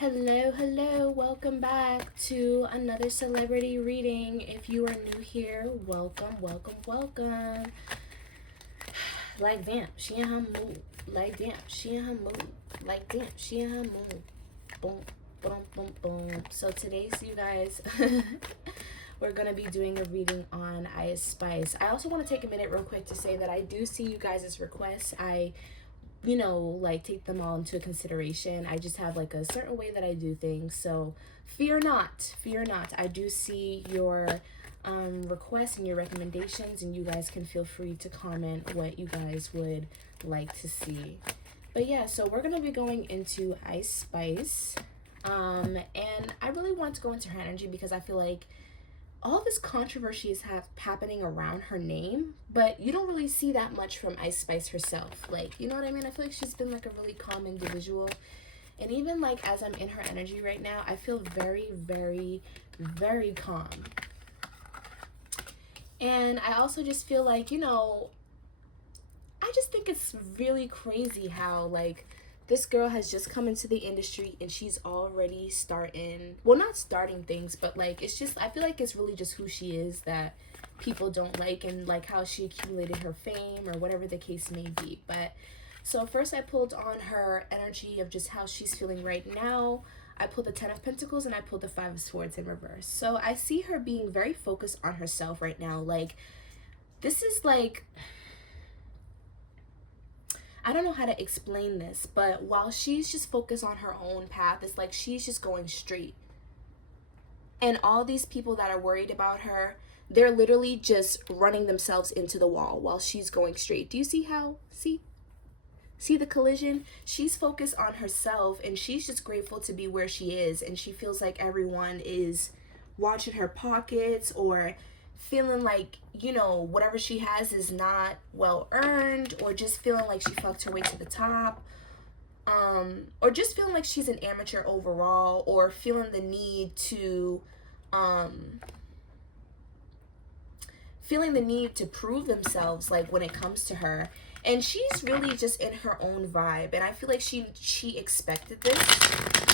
Hello, hello, welcome back to another celebrity reading. If you are new here, welcome, welcome, welcome. Like damn, she in her mood. Like damn, she in her mood. Like damn, she in her mood. Boom, boom, boom, boom. So today, you guys, we're gonna be doing a reading on Ice Spice. I also want to take a minute real quick to say that I do see you guys' requests. I like take them all into consideration. I just have like a certain way that I do things. So fear not, fear not. I do see your requests and your recommendations, and you guys can feel free to comment what you guys would like to see. But yeah, so we're gonna be going into Ice Spice. And I really want to go into her energy because I feel like all this controversy is happening around her name, but you don't really see that much from Ice Spice herself. Like, you know what I mean? I feel like she's been like a really calm individual. And even like as I'm in her energy right now, I feel very, very, very calm. And I also just feel like, I just think it's really crazy how like this girl has just come into the industry and she's already not starting things, but like it's just, I feel like it's really just who she is that people don't like, and like how she accumulated her fame or whatever the case may be. But so first I pulled on her energy of just how she's feeling right now. I pulled the 10 of Pentacles and I pulled the 5 of Swords in reverse. So I see her being very focused on herself right now. Like, this is like, I don't know how to explain this, but while she's just focused on her own path, it's like she's just going straight. And all these people that are worried about her, they're literally just running themselves into the wall while she's going straight. Do you see how? See the collision? She's focused on herself and she's just grateful to be where she is. And she feels like everyone is watching her pockets or feeling like, whatever she has is not well earned, or just feeling like she fucked her way to the top, or just feeling like she's an amateur overall, or feeling the need to prove themselves, like when it comes to her. And she's really just in her own vibe, and I feel like she expected this.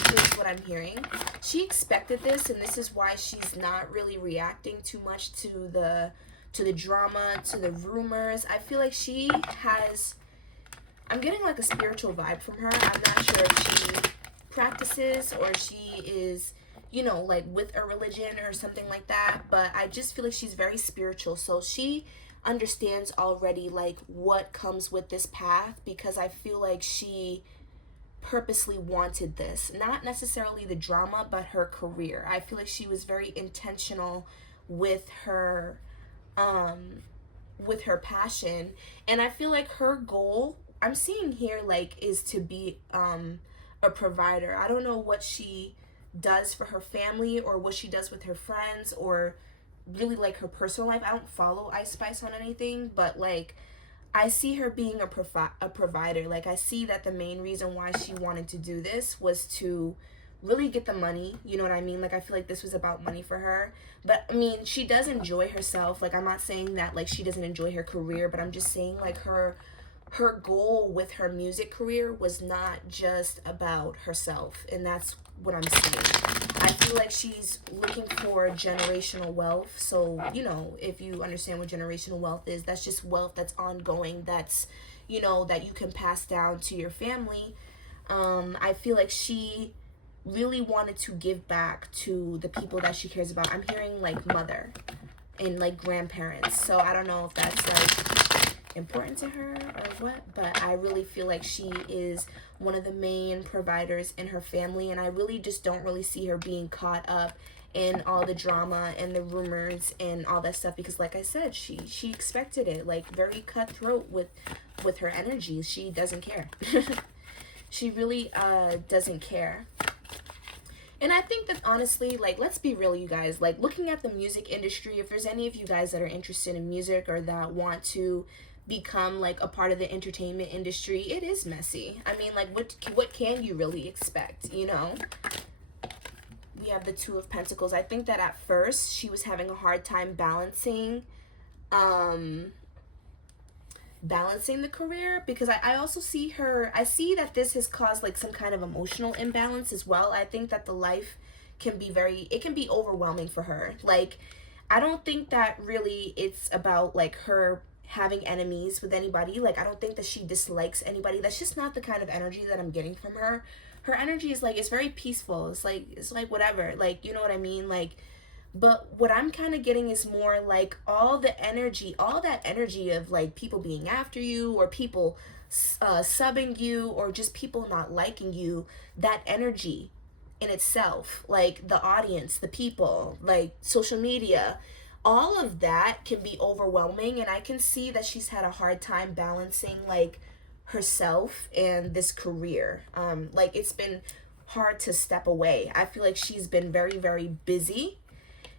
Is what I'm hearing. She expected this, and this is why she's not really reacting too much to the drama, to the rumors. I feel like I'm getting like a spiritual vibe from her. I'm not sure if she practices or she is, like with a religion or something like that, but I just feel like she's very spiritual. So she understands already like what comes with this path, because I feel like she purposely wanted this, not necessarily the drama, but her career. I feel like she was very intentional with her passion, and I feel like her goal, I'm seeing here, like, is to be a provider. I don't know what she does for her family or what she does with her friends or really like her personal life. I don't follow Ice Spice on anything, but like I see her being a provider. Like, I see that the main reason why she wanted to do this was to really get the money. You know what I mean? Like, I feel like this was about money for her. But, I mean, she does enjoy herself. Like, I'm not saying that, like, she doesn't enjoy her career, but I'm just saying, like, her goal with her music career was not just about herself. And that's what I'm seeing. I feel like she's looking for generational wealth. So, if you understand what generational wealth is, that's just wealth that's ongoing, that's, that you can pass down to your family. I feel like she really wanted to give back to the people that she cares about. I'm hearing like mother and like grandparents. So I don't know if that's like important to her or what, but I really feel like she is one of the main providers in her family, and I really just don't really see her being caught up in all the drama and the rumors and all that stuff, because like I said, she expected it. Like, very cutthroat with her energy. She doesn't care. She really doesn't care. And I think that honestly, like, let's be real, you guys, like, looking at the music industry, if there's any of you guys that are interested in music or that want to become like a part of the entertainment industry, it is messy. I mean, like, what can you really expect? We have the 2 of Pentacles. I think that at first she was having a hard time balancing balancing the career, because I also see I see that this has caused like some kind of emotional imbalance as well. I think that the life can be it can be overwhelming for her. Like, I don't think that really it's about like her having enemies with anybody. Like, I don't think that she dislikes anybody. That's just not the kind of energy that I'm getting from her. Her energy is like, it's very peaceful. It's like whatever. Like, you know what I mean? Like, but what I'm kind of getting is more like all that energy of like people being after you, or people subbing you, or just people not liking you. That energy in itself, like the audience, the people, like social media, all of that can be overwhelming. And I can see that she's had a hard time balancing like herself and this career. Like, it's been hard to step away. I feel like she's been very, very busy,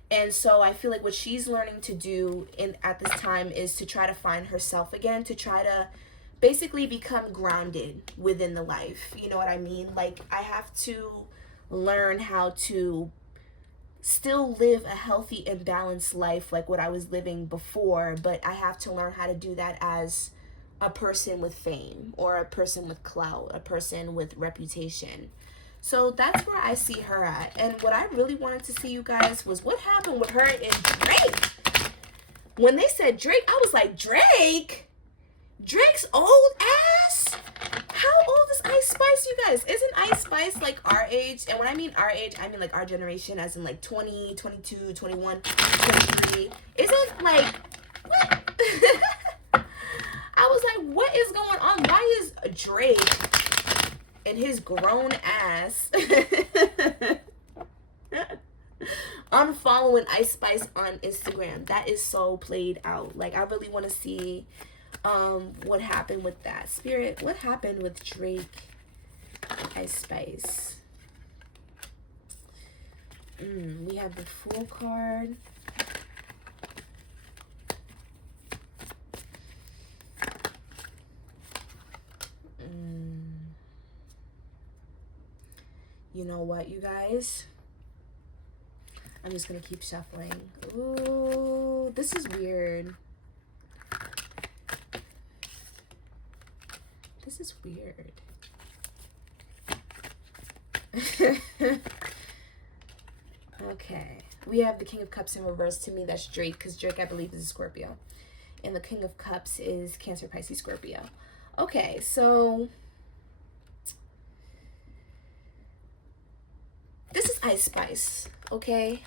and so I feel like what she's learning to do at this time is to try to find herself again, to try to basically become grounded within the life. You know what I mean? Like, I have to learn how to still live a healthy and balanced life like what I was living before, but I have to learn how to do that as a person with fame, or a person with clout, a person with reputation. So that's where I see her at. And what I really wanted to see, you guys, was what happened with her and Drake. When they said Drake, I was like, Drake? Drake's old ass? How old is Ice Spice, you guys? Isn't Ice Spice like our age? And when I mean our age, I mean like our generation, as in like 20, 22, 21, 23. Isn't like, what? I was like, what is going on? Why is Drake and his grown ass unfollowing Ice Spice on Instagram? That is so played out. Like, I really want to see what happened with that. Spirit, what happened with Drake, Ice Spice? We have the Fool card. You know what, you guys? I'm just gonna keep shuffling. Ooh, this is weird. This is weird. Okay. We have the King of Cups in reverse. To me, that's Drake, because Drake, I believe, is a Scorpio. And the King of Cups is Cancer, Pisces, Scorpio. Okay, so this is Ice Spice, okay?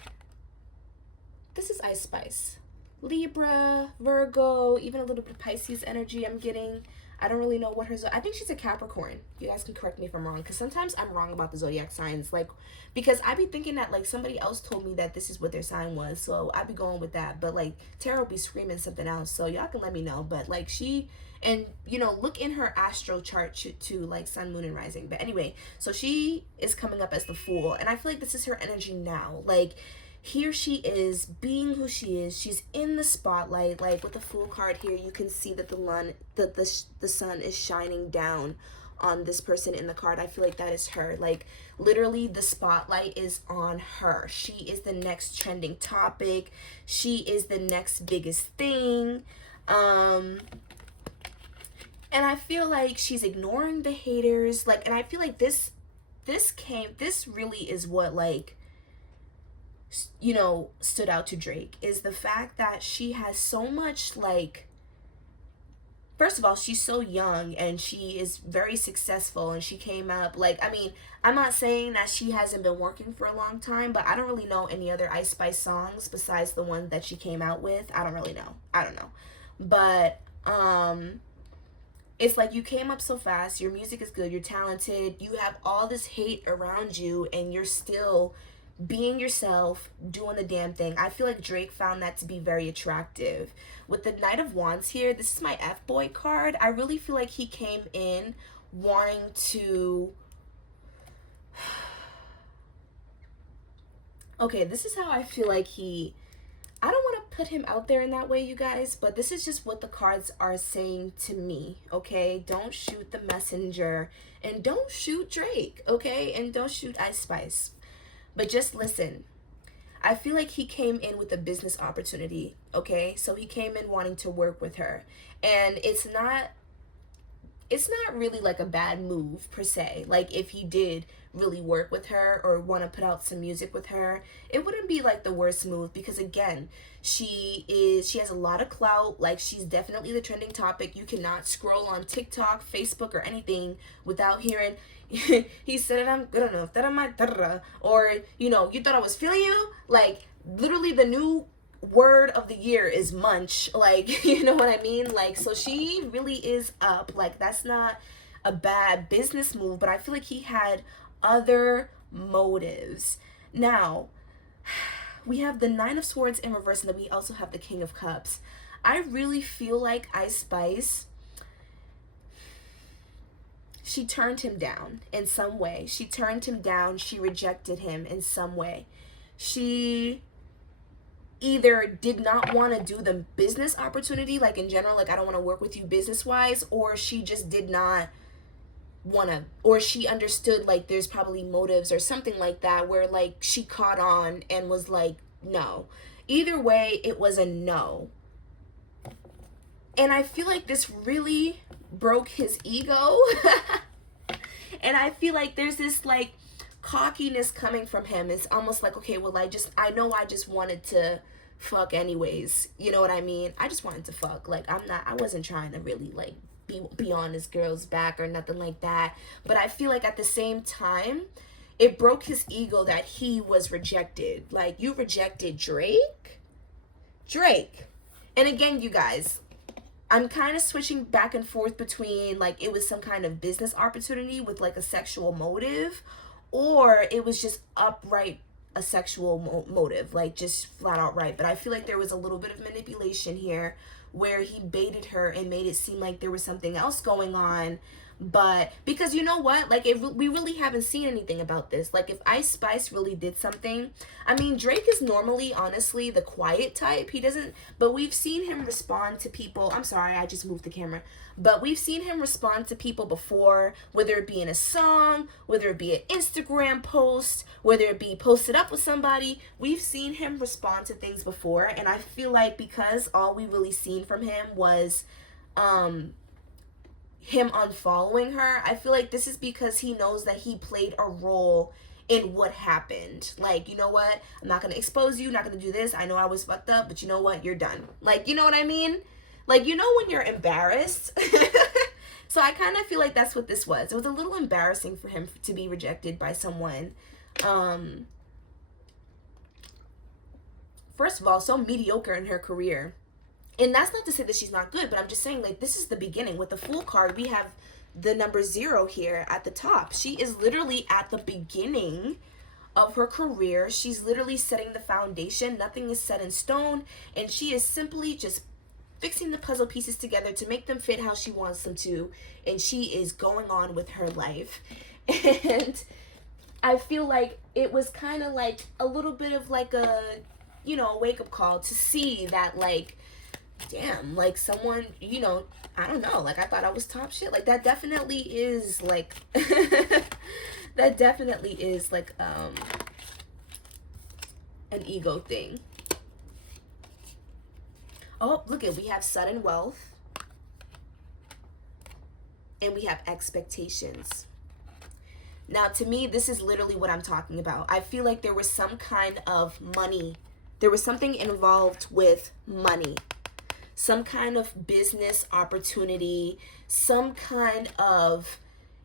This is Ice Spice. Libra, Virgo, even a little bit of Pisces energy I'm getting. I don't really know what her... I think she's a Capricorn. You guys can correct me if I'm wrong, because sometimes I'm wrong about the zodiac signs. Like, because I be thinking that, like, somebody else told me that this is what their sign was, so I be going with that. But, like, tarot be screaming something else, so y'all can let me know. But, like, she... And, you know, look in her astro chart too, like sun, moon, and rising. But anyway, so she is coming up as the Fool. And I feel like this is her energy now. Like, here she is being who she is. She's in the spotlight. Like, with the Fool card here, you can see that the sun is shining down on this person in the card. I feel like that is her. Like, literally, the spotlight is on her. She is the next trending topic. She is the next biggest thing. And I feel like she's ignoring the haters. Like, and I feel like this really is what, like, you know, stood out to Drake, is the fact that she has so much, like, first of all, she's so young and she is very successful, and she came up, like, I mean, I'm not saying that she hasn't been working for a long time, but I don't really know any other Ice Spice songs besides the one that she came out with. I don't really know. I don't know. But, it's like you came up so fast, your music is good, you're talented, you have all this hate around you, and you're still being yourself, doing the damn thing. I feel like Drake found that to be very attractive. With the Knight of Wands here, this is my F-Boy card. I really feel like he came in wanting to... Okay, this is how I feel like he... I don't want to put him out there in that way, you guys, but this is just what the cards are saying to me, okay? Don't shoot the messenger, and don't shoot Drake, okay? And don't shoot Ice Spice. But just listen. I feel like he came in with a business opportunity, okay? So he came in wanting to work with her. And it's not really like a bad move per se. Like if he did really work with her or want to put out some music with her, it wouldn't be like the worst move, because again, she has a lot of clout. Like she's definitely the trending topic. You cannot scroll on TikTok, Facebook, or anything without hearing he said I'm good enough, that I'm my or you thought I was feeling you. Like literally the new word of the year is munch. Like you know what I mean? Like, so she really is up. Like that's not a bad business move, but I feel like he had other motives. Now we have the Nine of Swords in reverse, and then we also have the King of Cups. I really feel like Ice Spice, she turned him down in some way. She turned him down. She rejected him in some way. She either did not want to do the business opportunity, like in general, like I don't want to work with you business wise, or she just did not want to, or she understood like there's probably motives or something like that, where like she caught on and was like, no. Either way, it was a no. And I feel like this really broke his ego. And I feel like there's this like cockiness coming from him. It's almost like, okay, well, I know I just wanted to fuck anyways. You know what I mean? I just wanted to fuck. Like I wasn't trying to really like be on this girl's back or nothing like that. But I feel like at the same time, it broke his ego that he was rejected. Like, you rejected Drake? And again, you guys, I'm kind of switching back and forth between like it was some kind of business opportunity with like a sexual motive, or it was just upright a sexual motive, like just flat out right. But I feel like there was a little bit of manipulation here where he baited her and made it seem like there was something else going on. But because you know what, like we really haven't seen anything about this. Like if Ice Spice really did something, I mean, Drake is normally honestly the quiet type. He doesn't, but we've seen him respond to people. I'm sorry, I just moved the camera. But we've seen him respond to people before, whether it be in a song, whether it be an Instagram post, whether it be posted up with somebody. We've seen him respond to things before, and I feel like because all we really seen from him was him unfollowing her, I feel like this is because he knows that he played a role in what happened. Like, you know what? I'm not going to expose you, not going to do this. I know I was fucked up, but you know what? You're done. Like, you know what I mean? Like, you know when you're embarrassed? So I kind of feel like that's what this was. It was a little embarrassing for him to be rejected by someone. First of all, so mediocre in her career. And that's not to say that she's not good, but I'm just saying, like, this is the beginning. With the Fool card, we have the number 0 here at the top. She is literally at the beginning of her career. She's literally setting the foundation. Nothing is set in stone. And she is simply just fixing the puzzle pieces together to make them fit how she wants them to. And she is going on with her life. And I feel like it was kind of like a little bit of like a, you know, a wake-up call to see that, like, damn, like someone, you know, I don't know, like I thought I was top shit. Like that definitely is like that definitely is like an ego thing. Oh, look at, we have sudden wealth and we have expectations. Now to me, this is literally what I'm talking about. I feel like there was some kind of money. There was something involved with money. Some kind of business opportunity, some kind of,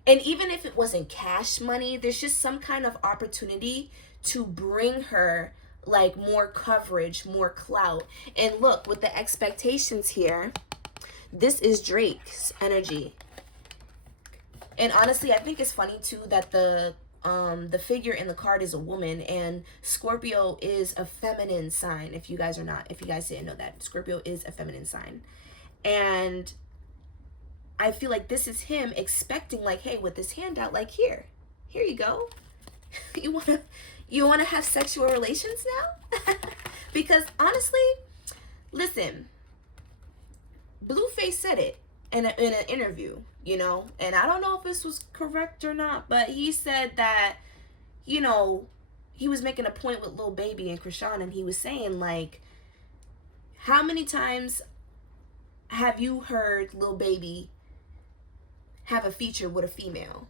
and even if it wasn't cash money, there's just some kind of opportunity to bring her like more coverage, more clout. And look, with the expectations here, this is Drake's energy. And honestly, I think it's funny too that the figure in the card is a woman, and Scorpio is a feminine sign. If you guys didn't know that, Scorpio is a feminine sign. And I feel like this is him expecting, like, hey, with this handout, like, here you go. you want to have sexual relations now? Because honestly, listen, Blueface said it in an interview, you know, and I don't know if this was correct or not, but he said that, you know, he was making a point with Lil Baby and Krishan, and he was saying, like, how many times have you heard Lil Baby have a feature with a female?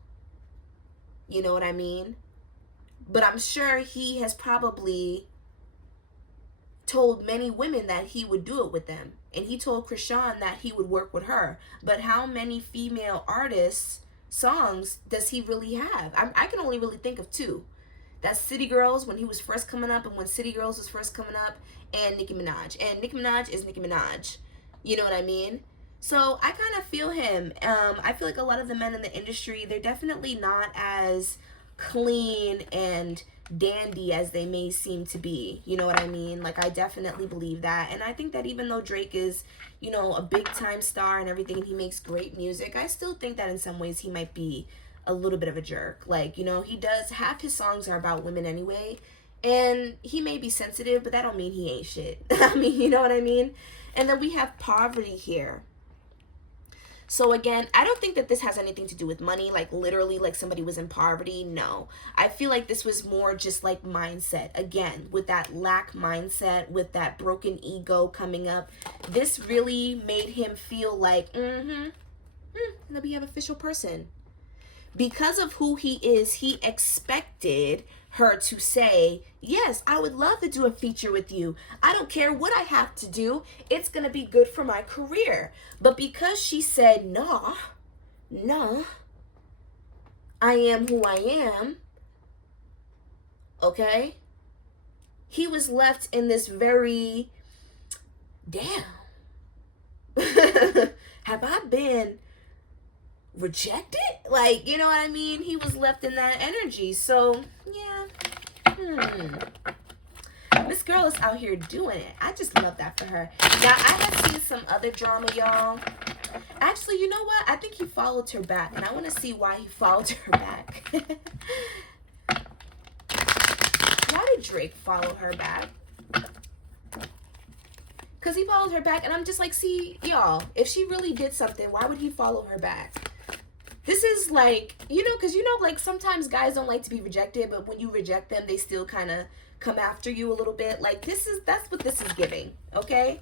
You know what I mean? But I'm sure he has probably told many women that he would do it with them. And he told Krishan that he would work with her. But how many female artists' songs does he really have? I can only really think of two. That's City Girls when he was first coming up, and when City Girls was first coming up, and Nicki Minaj. And Nicki Minaj is Nicki Minaj. You know what I mean? So I kind of feel him. I feel like a lot of the men in the industry, they're definitely not as clean and dandy as they may seem to be. You know what I mean? Like, I definitely believe that. And I think that even though Drake is, you know, a big time star and everything, and he makes great music, I still think that in some ways he might be a little bit of a jerk. Like, you know, he does, half his songs are about women anyway, and he may be sensitive, but that don't mean he ain't shit. I mean, you know what I mean? And then we have Poverty here. So again, I don't think that this has anything to do with money, like literally like somebody was in poverty. No, I feel like this was more just like mindset. Again, with that lack mindset, with that broken ego coming up, this really made him feel like, let me have an official person. Because of who he is, he expected her to say, yes, I would love to do a feature with you. I don't care what I have to do. It's going to be good for my career. But because she said, nah, I am who I am, okay, he was left in this very, damn, have I been rejected? Like, you know what I mean? He was left in that energy. So yeah, this girl is out here doing it. I just love that for her. Now, I have seen some other drama, y'all. Actually, you know what? I think he followed her back, and I want to see why he followed her back. Why did Drake follow her back? Because he followed her back, and I'm just like, see, y'all, if she really did something, why would he follow her back? This is like, you know, because, you know, like sometimes guys don't like to be rejected, but when you reject them, they still kind of come after you a little bit. Like, that's what this is giving, okay?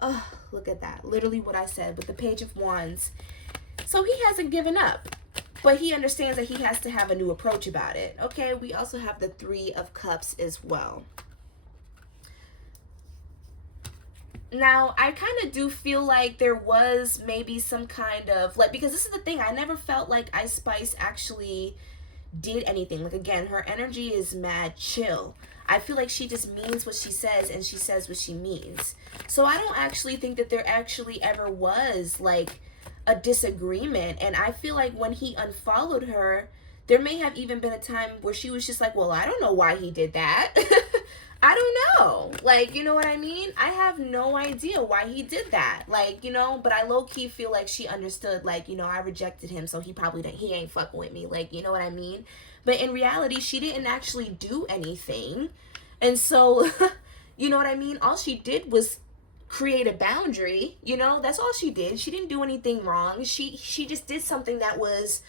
Oh, look at that. Literally what I said with the Page of Wands. So he hasn't given up, but he understands that he has to have a new approach about it, okay? We also have the Three of Cups as well. Now, I kind of do feel like there was maybe some kind of, like, because this is the thing, I never felt like Ice Spice actually did anything. Like, again, her energy is mad chill. I feel like she just means what she says, and she says what she means. So I don't actually think that there actually ever was, like, a disagreement. And I feel like when he unfollowed her, there may have even been a time where she was just like, well, I don't know why he did that. I don't know. Like, you know what I mean? I have no idea why he did that. Like, you know, but I low-key feel like she understood, like, you know, I rejected him, so he ain't fucking with me. Like, you know what I mean? But in reality, she didn't actually do anything. And so, you know what I mean? All she did was create a boundary, you know? That's all she did. She didn't do anything wrong. She just did something that was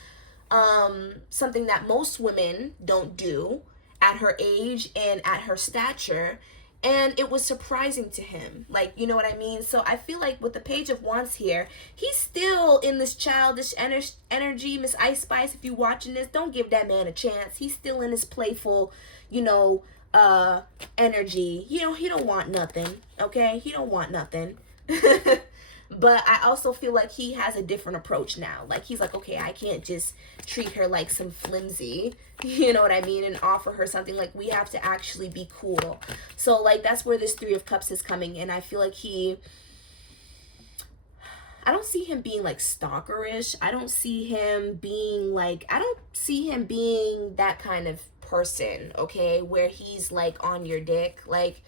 something that most women don't do at her age and at her stature, and it was surprising to him. Like, you know what I mean? So I feel like with the Page of Wands here, he's still in this childish energy. Miss Ice Spice, if you watching this, don't give that man a chance. He's still in his playful, you know, energy. You know, he don't want nothing, okay? He don't want nothing. But I also feel like he has a different approach now. Like, he's like, okay, I can't just treat her like some flimsy, you know what I mean, and offer her something. Like, we have to actually be cool. So, like, that's where this Three of Cups is coming in. I feel like I don't see him being, like, stalkerish. I don't see him being, like, I don't see him being that kind of person, okay, where he's, like, on your dick. Like,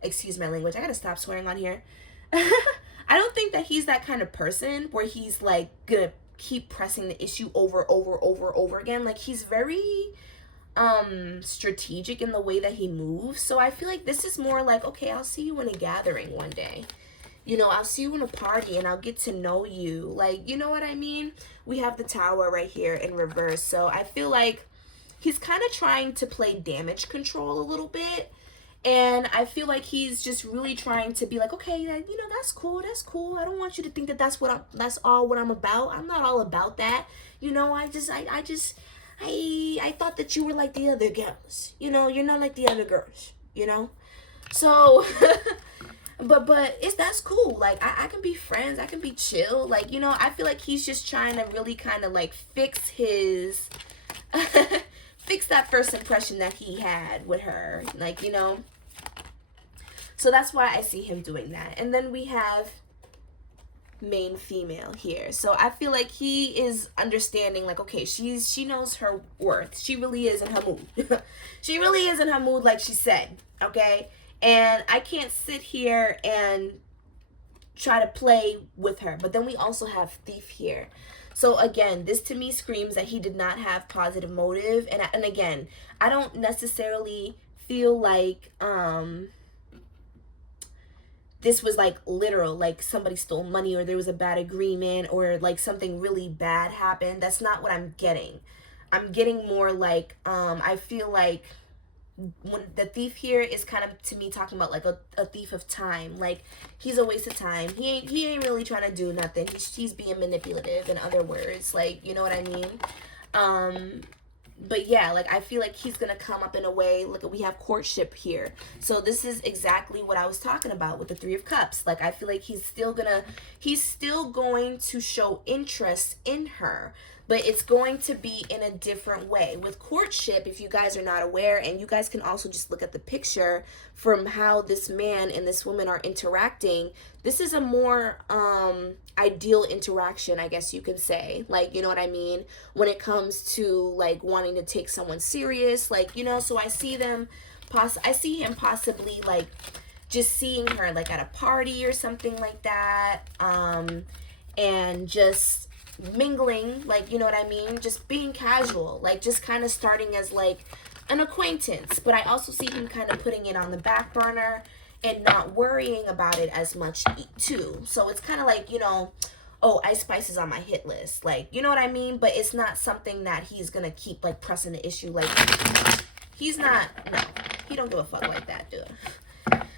excuse my language. I gotta stop swearing on here. I don't think that he's that kind of person where he's like gonna keep pressing the issue over again. Like, he's very strategic in the way that he moves. So I feel like this is more like, okay, I'll see you in a gathering one day. You know, I'll see you in a party and I'll get to know you. Like, you know what I mean? We have the Tower right here in reverse. So I feel like he's kind of trying to play damage control a little bit. And I feel like he's just really trying to be like, okay, you know, that's cool, that's cool. I don't want you to think that that's all what I'm about. I'm not all about that. You know, I thought that you were like the other girls. You know, you're not like the other girls. You know, so. but that's cool. Like I can be friends. I can be chill. Like, you know, I feel like he's just trying to really kind of like fix his. Fix that first impression that he had with her. Like, you know. So that's why I see him doing that. And then we have main female here. So I feel like he is understanding, like, okay, she knows her worth. She really is in her mood. She really is in her mood, like she said. Okay? And I can't sit here and try to play with her. But then we also have thief here. So again, this to me screams that he did not have positive motive. And again, I don't necessarily feel like this was like literal, like somebody stole money or there was a bad agreement or like something really bad happened. That's not what I'm getting. I'm getting more like I feel like when the thief here is kind of to me talking about like a thief of time. Like he's a waste of time. He ain't really trying to do nothing. He's being manipulative, in other words. Like, you know what I mean? But yeah, like I feel like he's gonna come up in a way. Look, we have courtship here, so this is exactly what I was talking about with the Three of Cups. Like I feel like he's still going to show interest in her, but it's going to be in a different way. With courtship, if you guys are not aware, and you guys can also just look at the picture from how this man and this woman are interacting, this is a more ideal interaction, I guess you could say. Like, you know what I mean? When it comes to like wanting to take someone serious, like, you know, so I see him possibly like just seeing her like at a party or something like that, and just mingling, like, you know what I mean, just being casual, like just kind of starting as like an acquaintance. But I also see him kind of putting it on the back burner and not worrying about it as much too. So it's kind of like, you know, oh, Ice Spice is on my hit list, like, you know what I mean? But it's not something that he's gonna keep like pressing the issue. Like he's not, no, he don't give a fuck like that, dude.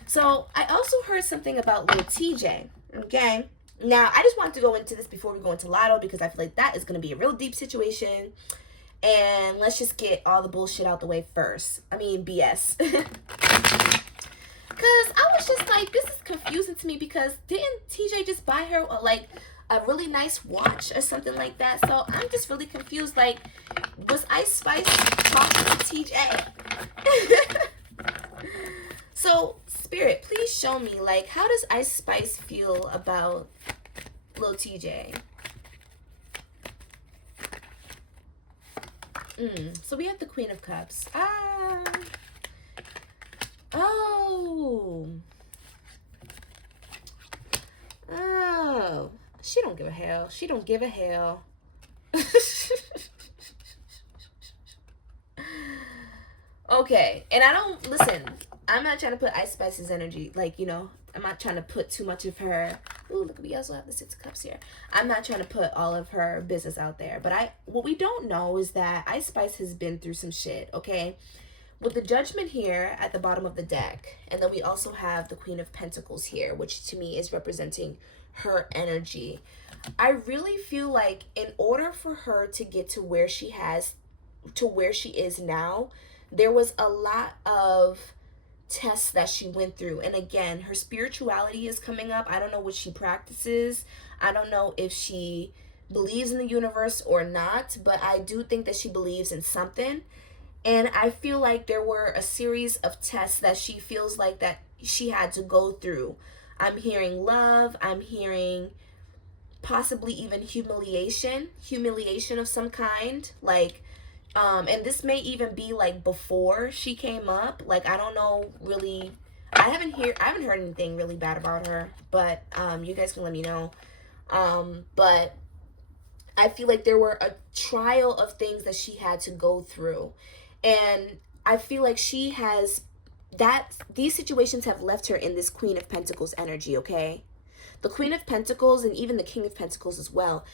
So I also heard something about Lil TJ. Okay, now I just wanted to go into this before we go into Lotto, because I feel like that is going to be a real deep situation, and let's just get all the bullshit out the way first. I mean, BS. Because I was just like, this is confusing to me, because didn't TJ just buy her like a really nice watch or something like that? So I'm just really confused. Like, was Ice Spice talking to TJ? So Spirit, please show me, like, how does Ice Spice feel about Lil TJ? So we have the Queen of Cups. Oh, she don't give a hell. She don't give a hell. Okay, and I don't, listen, I'm not trying to put Ice Spice's energy, like, you know, I'm not trying to put too much of her, ooh, look, we also have the Six of Cups here. I'm not trying to put all of her business out there, but what we don't know is that Ice Spice has been through some shit, okay? With the Judgment here at the bottom of the deck, and then we also have the Queen of Pentacles here, which to me is representing her energy. I really feel like in order for her to get to where she is now, there was a lot of tests that she went through. And again, her spirituality is coming up. I don't know what she practices. I don't know if she believes in the universe or not, but I do think that she believes in something. And I feel like there were a series of tests that she feels like that she had to go through. I'm hearing love. I'm hearing possibly even humiliation of some kind. Like, and this may even be like before she came up. Like, I don't know really. I haven't heard anything really bad about her, but you guys can let me know. But I feel like there were a trial of things that she had to go through. And I feel like these situations have left her in this Queen of Pentacles energy, okay? The Queen of Pentacles and even the King of Pentacles as well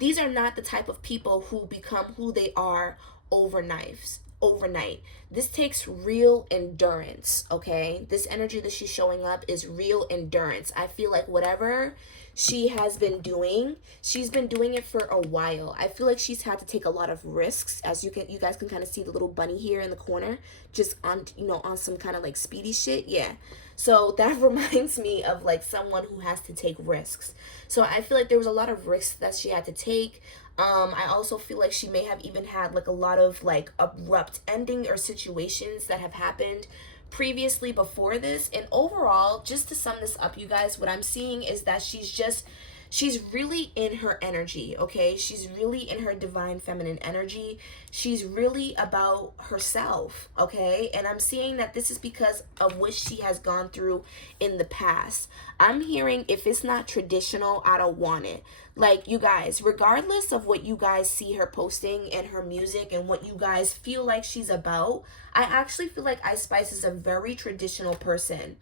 these are not the type of people who become who they are overnight. This takes real endurance, okay? This energy that she's showing up is real endurance. I feel like whatever she has been doing, she's been doing it for a while. I feel like she's had to take a lot of risks, as you guys can kind of see the little bunny here in the corner, just on, you know, on some kind of like speedy shit. Yeah. So that reminds me of like someone who has to take risks. So I feel like there was a lot of risks that she had to take. I also feel like she may have even had like a lot of like abrupt ending or situations that have happened previously before this. And overall, just to sum this up, you guys, what I'm seeing is that she's really in her energy, okay? She's really in her divine feminine energy. She's really about herself, okay? And I'm seeing that this is because of what she has gone through in the past. I'm hearing, if it's not traditional, I don't want it. Like, you guys, regardless of what you guys see her posting and her music and what you guys feel like she's about, I actually feel like Ice Spice is a very traditional person.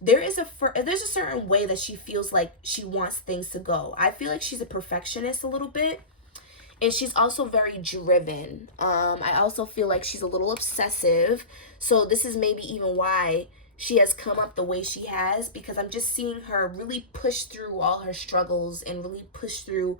There's a certain way that she feels like she wants things to go. I feel like she's a perfectionist a little bit, and she's also very driven. I also feel like she's a little obsessive. So this is maybe even why she has come up the way she has, because I'm just seeing her really push through all her struggles and really push through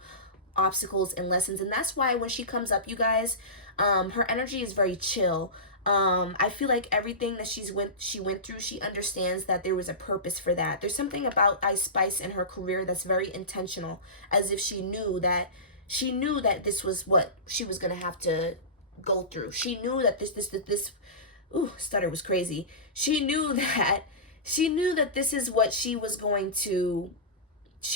obstacles and lessons. And that's why when she comes up, you guys, her energy is very chill. I feel like everything that she went through, she understands that there was a purpose for that. There's something about Ice Spice in her career that's very intentional, as if she knew that this was what she was gonna have to go through. She knew that this stutter was crazy. She knew that this is what she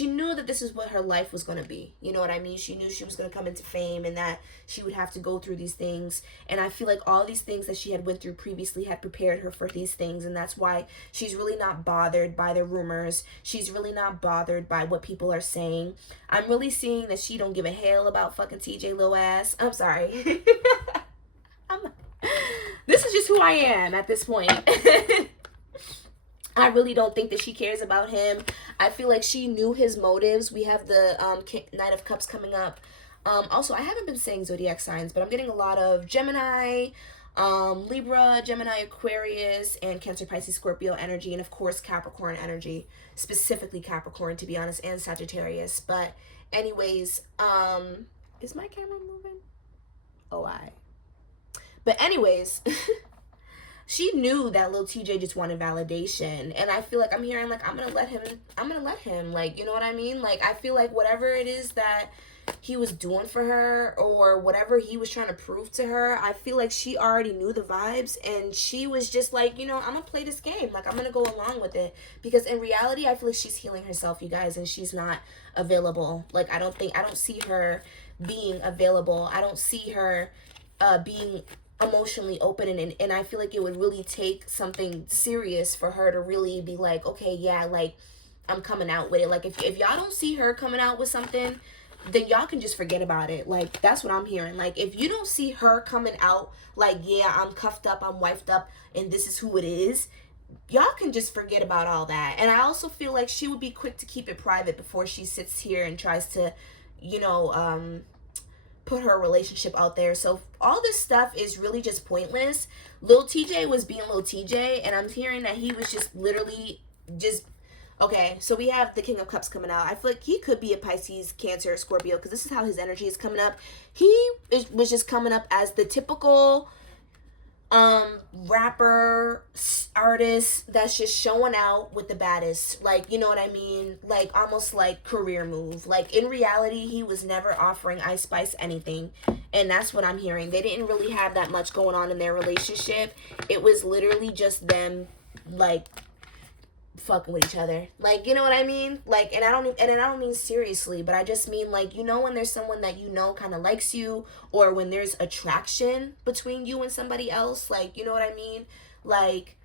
knew that this is what her life was going to be. You know what I mean? She knew she was going to come into fame and that she would have to go through these things. And I feel like all these things that she had went through previously had prepared her for these things. And that's why she's really not bothered by the rumors. She's really not bothered by what people are saying. I'm really seeing that she don't give a hell about fucking TJ Lil ass. I'm sorry. This is just who I am at this point. I really don't think that she cares about him. I feel like she knew his motives. We have the Knight of Cups coming up. Also, I haven't been saying zodiac signs, but I'm getting a lot of Gemini, Libra, Gemini, Aquarius, and Cancer, Pisces, Scorpio energy, and of course Capricorn energy, specifically Capricorn, to be honest, and Sagittarius. But anyways, is my camera moving? But anyways, she knew that Lil TJ just wanted validation. And I feel like I'm hearing like, I'm gonna let him, like, you know what I mean? Like, I feel like whatever it is that he was doing for her, or whatever he was trying to prove to her, I feel like she already knew the vibes, and she was just like, you know, I'm gonna play this game, like, I'm gonna go along with it. Because in reality, I feel like she's healing herself, you guys, and she's not available. Like, I don't see her being available. I don't see her being emotionally open, and I feel like it would really take something serious for her to really be like, okay, yeah, like, I'm coming out with it. Like, if y'all don't see her coming out with something, then y'all can just forget about it. Like, that's what I'm hearing. Like, if you don't see her coming out like, yeah, I'm cuffed up, I'm wifed up, and this is who it is, y'all can just forget about all that. And I also feel like she would be quick to keep it private before she sits here and tries to, you know, put her relationship out there. So all this stuff is really just pointless. Lil TJ was being Lil TJ, and I'm hearing that he was just literally just, okay, so we have the King of Cups coming out. I feel like he could be a Pisces, Cancer, Scorpio, because this is how his energy is coming up. Was just coming up as the typical rapper, artist that's just showing out with the baddest, like, you know what I mean, like, almost like career move. Like, in reality, he was never offering Ice Spice anything, and that's what I'm hearing. They didn't really have that much going on in their relationship. It was literally just them, like, fucking with each other, like, you know what I mean? Like, and I don't mean seriously, but I just mean, like, you know, when there's someone that you know kind of likes you, or when there's attraction between you and somebody else, like, you know what I mean? Like,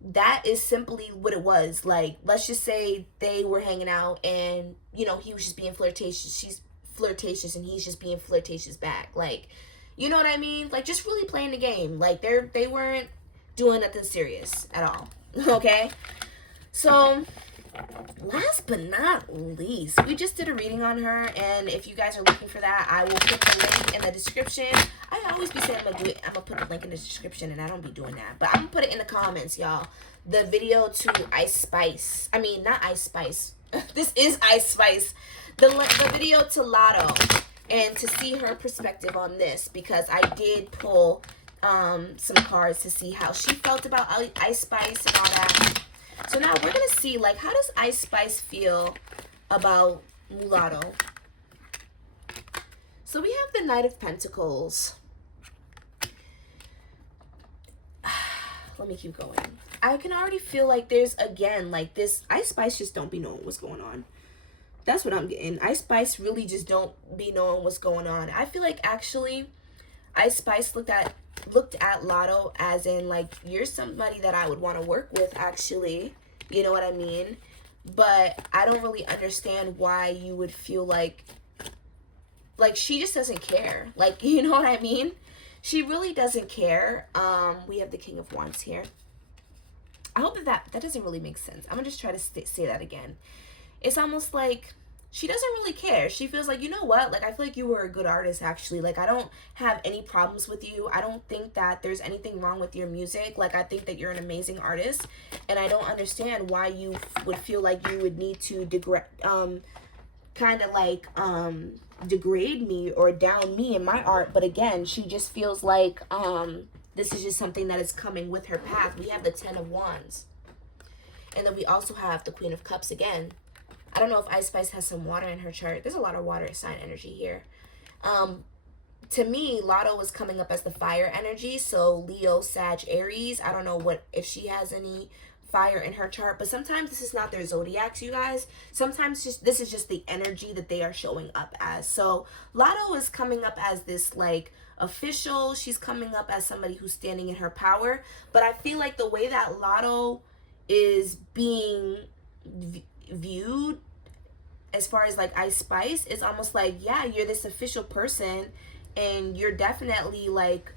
that is simply what it was. Like, let's just say they were hanging out, and, you know, he was just being flirtatious, she's flirtatious, and he's just being flirtatious back, like, you know what I mean? Like, just really playing the game. Like, they weren't doing nothing serious at all. Okay, so Last but not least, we just did a reading on her, and if you guys are looking for that, I will put the link in the description. I always be saying I'm gonna do it. I'm gonna put the link in the description, and I don't be doing that, but I'm gonna put it in the comments, y'all. The video to Ice Spice. I mean, not Ice Spice. This is Ice Spice. The video to Lotto, and to see her perspective on this, because I did pull some cards to see how she felt about Ice Spice and all that. So now we're going to see, like, how does Ice Spice feel about Mulatto? So we have the Knight of Pentacles. Let me keep going. I can already feel like there's, again, like this, Ice Spice just don't be knowing what's going on. That's what I'm getting. Ice Spice really just don't be knowing what's going on. I feel like, actually, Ice Spice looked at Lotto as in, like, you're somebody that I would want to work with, actually. You know what I mean? But I don't really understand why you would feel like she just doesn't care. Like, you know what I mean? She really doesn't care. We have the King of Wands here. I hope that doesn't really make sense. I'm going to just try to say that again. It's almost like she doesn't really care. She feels like, you know what? Like, I feel like you were a good artist, actually. Like, I don't have any problems with you. I don't think that there's anything wrong with your music. Like, I think that you're an amazing artist. And I don't understand why you would feel like you would need to degrade me or down me in my art. But again, she just feels like this is just something that is coming with her path. We have the Ten of Wands. And then we also have the Queen of Cups again. I don't know if Ice Spice has some water in her chart. There's a lot of water sign energy here. To me, Lotto was coming up as the fire energy. So Leo, Sag, Aries. I don't know if she has any fire in her chart. But sometimes this is not their zodiacs, you guys. Sometimes this is just the energy that they are showing up as. So Lotto is coming up as this, like, official. She's coming up as somebody who's standing in her power. But I feel like the way that Lotto is being viewed as far as, like, Ice Spice is almost like, yeah, you're this official person and you're definitely, like,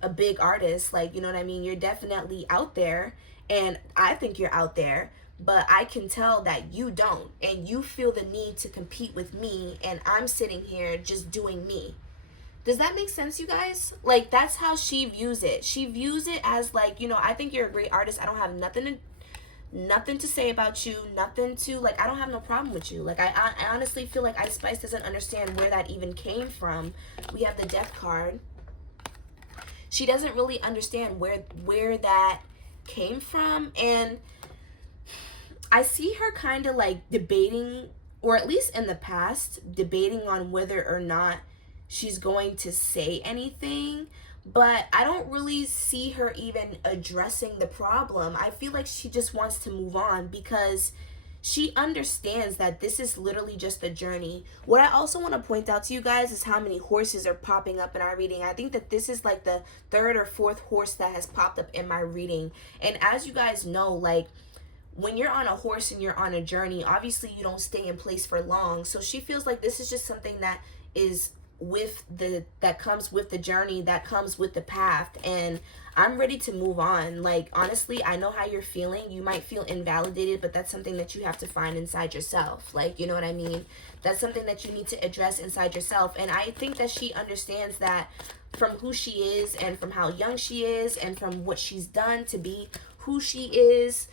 a big artist. Like, you know what I mean? You're definitely out there, and I think you're out there, but I can tell that you don't, and you feel the need to compete with me, and I'm sitting here just doing me. Does that make sense, you guys? Like, that's how she views it. She views it as, like, you know, I think you're a great artist. I don't have nothing to say about you, I don't have no problem with you. Like, I honestly feel like Ice Spice doesn't understand where that even came from. We have the Death card. She doesn't really understand where that came from, and I see her kind of, like, debating, or at least in the past, debating on whether or not she's going to say anything. But I don't really see her even addressing the problem. I feel like she just wants to move on because she understands that this is literally just a journey. What I also want to point out to you guys is how many horses are popping up in our reading. I think that this is like the third or fourth horse that has popped up in my reading. And as you guys know, like, when you're on a horse and you're on a journey, obviously you don't stay in place for long. So she feels like this is just something that is that comes with the journey, that comes with the path, and I'm ready to move on. Like, honestly, I know how you're feeling. You might feel invalidated, but that's something that you have to find inside yourself. Like, you know what I mean? That's something that you need to address inside yourself. And I think that she understands that from who she is and from how young she is and from what she's done to be who she is,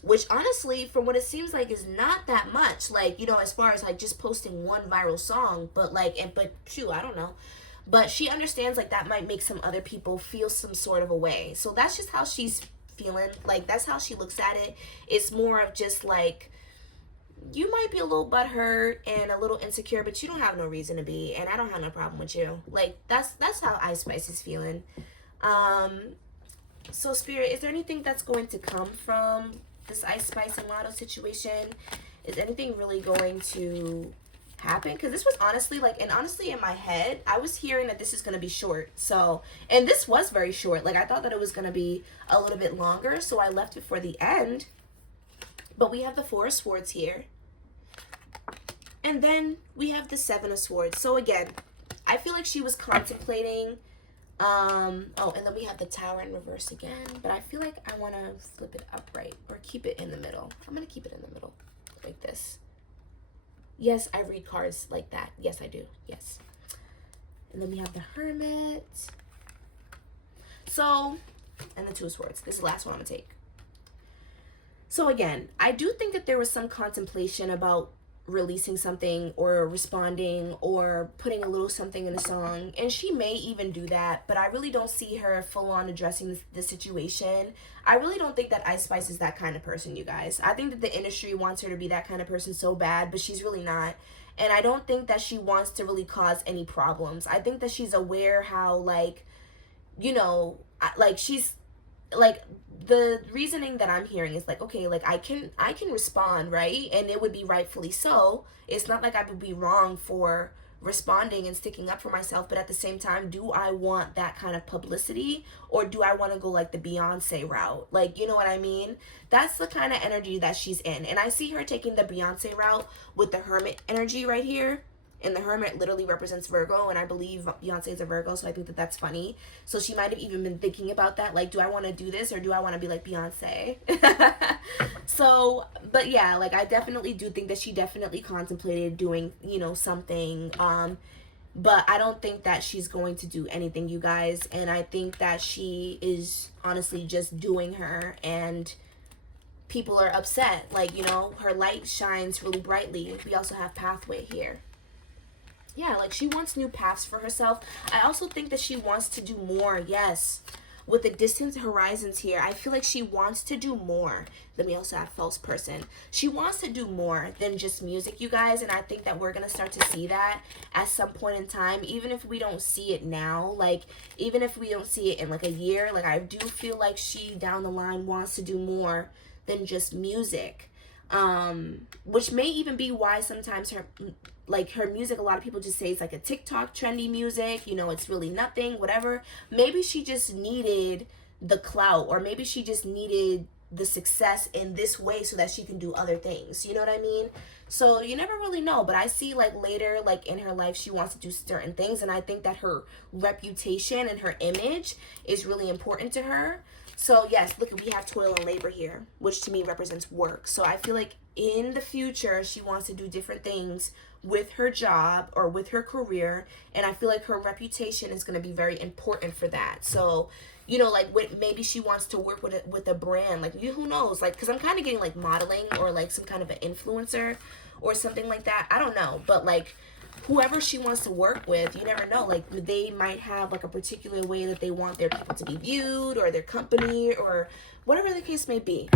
which honestly, from what it seems like, is not that much. Like, you know, as far as, like, just posting one viral song, but, like, but shoot, I don't know. But she understands, like, that might make some other people feel some sort of a way. So that's just how she's feeling. Like, that's how she looks at it. It's more of just, like, you might be a little butthurt and a little insecure, but you don't have no reason to be, and I don't have no problem with you. Like, that's how Ice Spice is feeling. So, Spirit, is there anything that's going to come from this Ice Spice and Lotto situation? Is anything really going to happen? Because this was honestly, like, and honestly in my head, I was hearing that this is going to be short. So, and this was very short. Like, I thought that it was going to be a little bit longer, so I left it for the end. But we have the Four of Swords here. And then we have the Seven of Swords. So again, I feel like she was contemplating Oh, and then we have the Tower in reverse again, but I feel like I want to flip it upright or keep it in the middle. I'm going to keep it in the middle like this. Yes, I read cards like that. Yes, I do. Yes. And then we have the Hermit. So, and the Two of Swords. This is the last one I'm going to take. So again, I do think that there was some contemplation about releasing something or responding or putting a little something in a song, and she may even do that, but I really don't see her full on addressing the situation. I really don't think that Ice Spice is that kind of person, you guys. I think that the industry wants her to be that kind of person so bad, but she's really not. And I don't think that she wants to really cause any problems. I think that she's aware how, like, you know, like, she's like, the reasoning that I'm hearing is like, okay, like, I can respond, right? And it would be rightfully so. It's not like I would be wrong for responding and sticking up for myself, but at the same time, do I want that kind of publicity, or do I want to go like the Beyonce route? Like, you know what I mean? That's the kind of energy that she's in. And I see her taking the Beyonce route with the Hermit energy right here. And the Hermit literally represents Virgo, and I believe Beyonce is a Virgo, so I think that that's funny. So she might have even been thinking about that, like, do I want to do this, or do I want to be like Beyonce? So, but yeah, like, I definitely do think that she definitely contemplated doing, you know, something, but I don't think that she's going to do anything, you guys, and I think that she is honestly just doing her, and people are upset. Like, you know, her light shines really brightly. We also have Pathway here. Yeah, like, she wants new paths for herself. I also think that she wants to do more, yes. With the distant horizons here, I feel like she wants to do more. Then we also have False Person. She wants to do more than just music, you guys, and I think that we're going to start to see that at some point in time, even if we don't see it now. Like, even if we don't see it in, like, a year, like, I do feel like she, down the line, wants to do more than just music. Which may even be why sometimes her music, a lot of people just say it's like a TikTok trendy music, you know, it's really nothing, whatever. Maybe she just needed the clout, or maybe she just needed the success in this way so that she can do other things, you know what I mean? So you never really know, but I see, like, later, like, in her life, she wants to do certain things, and I think that her reputation and her image is really important to her. So yes, look, we have Toil and Labor here, which to me represents work. So I feel like in the future, she wants to do different things with her job or with her career, and I feel like her reputation is going to be very important for that. So, you know, like, maybe she wants to work with a brand, like, who knows, like, because I'm kind of getting, like, modeling or, like, some kind of an influencer or something like that. I don't know, but, like, whoever she wants to work with, you never know, like, they might have, like, a particular way that they want their people to be viewed, or their company, or whatever the case may be.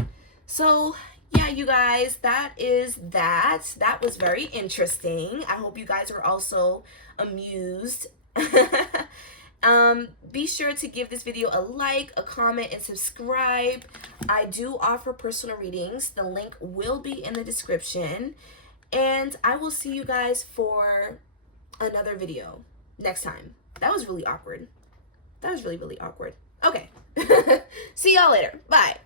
So yeah, you guys, that was very interesting. I hope you guys were also amused. Be sure to give this video a like, a comment, and subscribe. I do offer personal readings. The link will be in the description. And I will see you guys for another video next time. That was really awkward. That was really, really awkward. Okay. See y'all later. Bye.